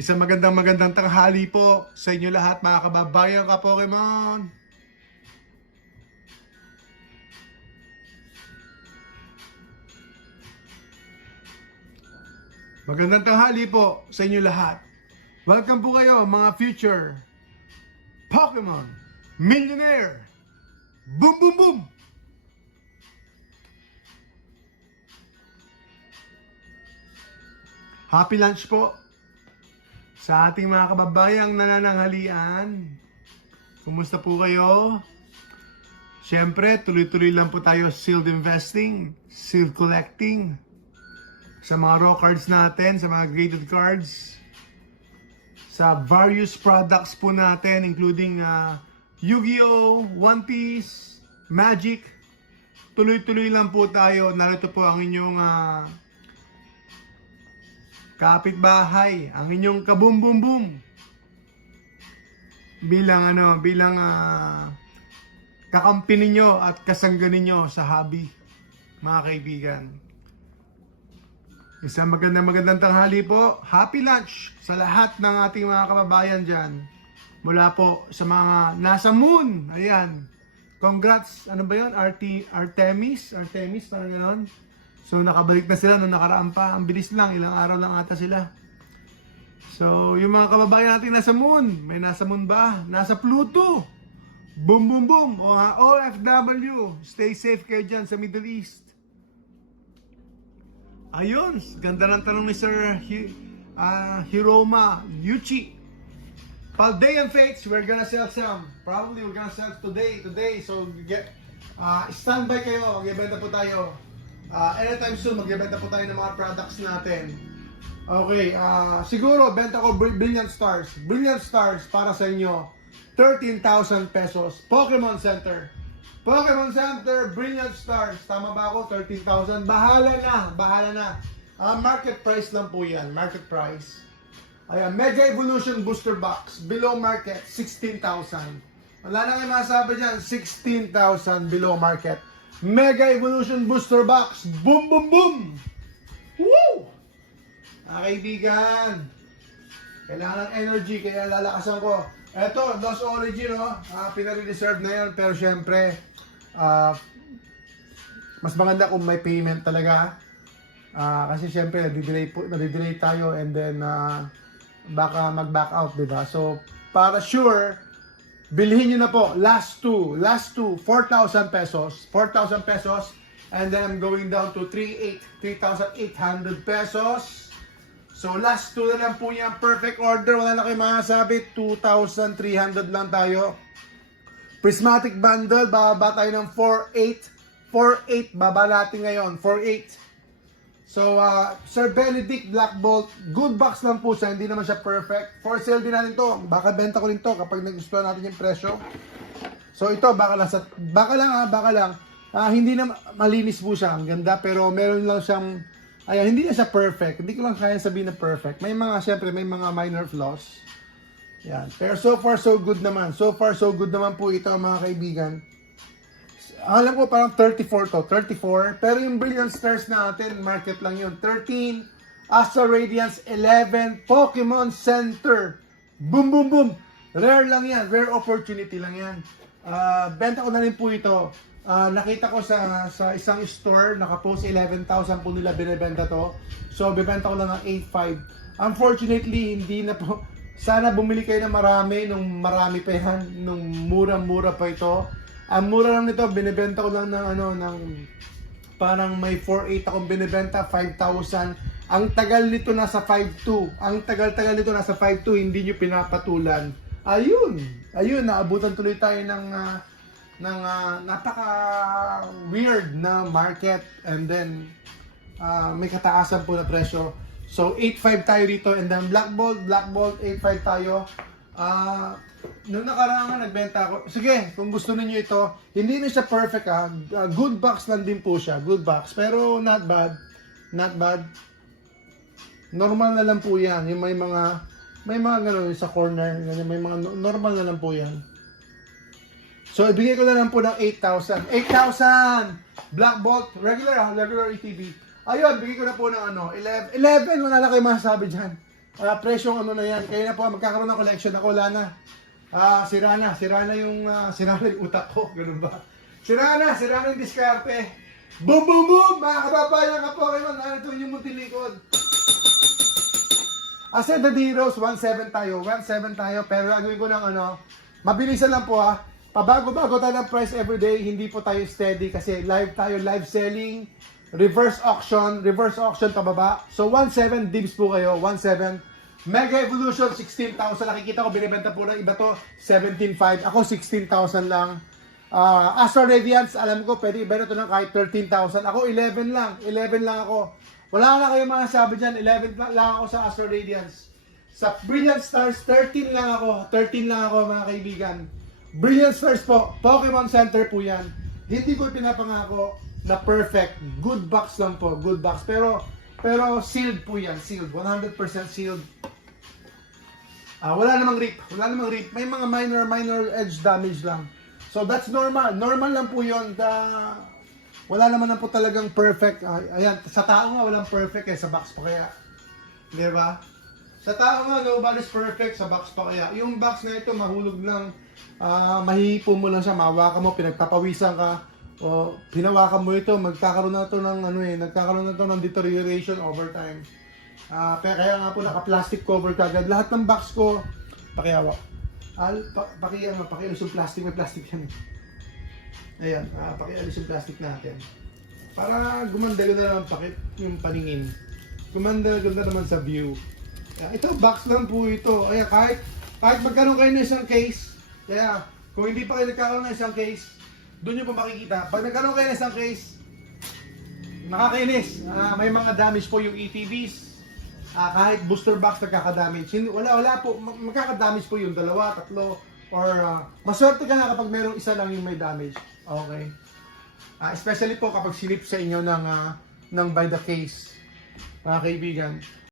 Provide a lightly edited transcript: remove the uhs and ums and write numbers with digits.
Isang magandang tanghali po sa inyo lahat mga kababayan ka Pokemon. Magandang tanghali po sa inyo lahat. Welcome po kayo mga future Pokemon Millionaire. Boom boom boom! Happy lunch po sa ating mga kababayang nanananghalian. Kumusta po kayo? Siyempre, tuloy-tuloy lang po tayo sealed investing, sealed collecting. Sa mga raw cards natin, sa mga graded cards. Sa various products po natin, including Yu-Gi-Oh!, One Piece, Magic. Tuloy-tuloy lang po tayo. Narito po ang inyong kapitbahay, ang inyong kaboom-boom-boom. Bilang kakampi ninyo at kasangga ninyo sa hobby, mga kaibigan. Isang magandang tanghali po. Happy lunch sa lahat ng ating mga kababayan dyan. Mula po sa mga nasa moon. Ayan. Congrats. Ano ba yun? Artemis, parang gano'n. So nakabalik na sila nung nakaraan pa. Ang bilis lang, ilang araw lang ata sila. So yung mga kababayan natin nasa moon. May nasa moon ba? Nasa Pluto. Boom boom boom. O OFW. Stay safe kayo dyan sa Middle East. Ayun, ganda ng tanong ni Sir Hiroma Yuchi. Paldean Fates, we're gonna sell some. Probably we're gonna sell today. So get standby kayo. Magbebenta po tayo. Anytime soon, magbebenta po tayo ng mga products natin. Okay, siguro benta ko Brilliant Stars. Brilliant Stars para sa inyo. 13,000 pesos. Pokemon Center. Pokemon Center, Brilliant Stars. Tama ba ako? 13,000. Bahala na. Market price lang po yan. Market price. Ayan, Mega Evolution Booster Box. Below market, 16,000. Wala na kayo masabi dyan. 16,000 below market. Mega Evolution Booster Box. Boom, boom, boom! Woo! Kaibigan. Kailangan ng energy, kaya lalakasan ko. Eto, Lost Origin, pinare-reserve na yan. Pero syempre, mas maganda kung may payment talaga. Kasi syempre, nadidelay tayo and then baka mag-back out, diba? So, para sure, bilhin nyo na po. Last two, 4,000 pesos. 4,000 pesos. And then I'm going down to 3,800 pesos. So last two na lang po yan. Perfect order. Wala na kayo masasabi. 2,300 lang tayo. Prismatic bundle. Bababa tayo ng 4,800. 4,800. Baba natin ngayon. 4,800. So Sir Benedict Black Bolt. Good box lang po siya. Hindi naman siya perfect. For sale din natin to. Baka benta ko rin to kapag nagustuhan natin yung presyo. So ito. Baka lang. Hindi na malinis po siya. Ang ganda. Pero meron lang siyang hindi na siya perfect. Hindi ko lang kaya sabihin na perfect. May mga minor flaws. Yan. Pero so far, so good naman. So far, so good naman po ito, mga kaibigan. Alam ko parang 34 to. 34. Pero yung Brilliant Stars natin, market lang yun. 13. Astral Radiance 11. Pokemon Center. Boom, boom, boom. Rare lang yan. Rare opportunity lang yan. Benta ko na rin po ito. Nakita ko sa isang store, nakapost 11,000 po nila binibenta to. So, bibenta ko lang ng 8,500. Unfortunately, hindi na po. Sana bumili kayo ng marami, nung marami pa yan, nung mura-mura pa ito. Ang mura lang nito, binibenta ko lang ng parang may 4,800 akong binibenta, 5,000. Ang tagal nito nasa 5,200. Ang tagal nito nasa 5,200, hindi nyo pinapatulan. Ayun, naabutan tuloy tayo ng napaka weird na market and then may kataasan po na presyo. So 8,500 tayo dito and then Black Bolt 8,500 tayo. Noong nakaraan nagbenta ako. Sige, kung gusto niyo ito, hindi na siya perfect good box lang din po siya, good box. Pero not bad. Normal na lang po yan. Yung may mga gano'n sa corner, may mga normal na lang po yan. So, ibigay ko na lang po ng 8,000. 8,000! Black Bolt, regular ETB. Ayun, bigay ko na po ng 11. 11, wala na kayo masasabi dyan. presyong ano na yan. Kaya na po, magkakaroon ng collection. Ako, wala na. Sira na yung utak ko. Ganun ba? Sira na yung diskarte. Boom, boom, boom! Mga kababayan ka Pokemon. Ito yung multilikod. As the Heroes, 1.7 tayo. 1.7 tayo. Pero gagawin ko ng mabilisan lang po Pabago-bago tayo ng price everyday. Hindi po tayo steady kasi live tayo. Live selling. Reverse auction pababa. So 1.7 dibs po kayo. 1.7. Mega Evolution 16,000. Nakikita ko binibenta po ng iba to 17,500. Ako 16,000 lang. Astro Radiance, alam ko pwede ibenta to ng kahit 13,000. Ako 11 lang. 11 lang ako. Wala na kayo mga sabi dyan. 11 lang ako sa Astro Radiance. Sa Brilliant Stars, 13 lang ako. 13 lang ako mga kaibigan. Brilliant Stars po. Pokemon Center po yan. Hindi ko pinapangako na perfect. Good box lang po. Good box. Pero sealed po yan. Sealed. 100% sealed. Wala namang rip. May mga minor edge damage lang. So that's normal. Normal lang po yun. Wala naman po talagang perfect. Ayan, sa tao nga walang perfect sa box pa kaya. Di ba? Sa tao nga, nobody's perfect. Sa box pa kaya. Yung box na ito, mahulog lang. Mahihipo mo lang siya. Mahawakan mo, pinagpapawisan ka. O pinawakan mo ito, magkakaroon na ito ng deterioration over time. Kaya nga po naka-plastic cover kagad. Lahat ng box ko, pakihawa. Pakialis yung plastic, may plastic yan. Ayan, pakialis yung plastic natin. Para gumanda-ganda naman yung paningin. Gumanda-ganda naman sa view. Ito, box lang po ito. Ayan, kahit magkaroon kayo ng isang case, kaya kung hindi pa kayo nagkakaroon ng isang case, doon nyo pa makikita. Pag nagkaroon kayo ng isang case, nakakainis. May mga damage po yung ETBs. Kahit booster box nagkakadamage. Wala po. Magkakadamage po yung 2, 3, or maswerte ka na kapag merong isa lang yung may damage. Okay. Especially po kapag sinip sa inyo ng by the case. Mga kaibigan.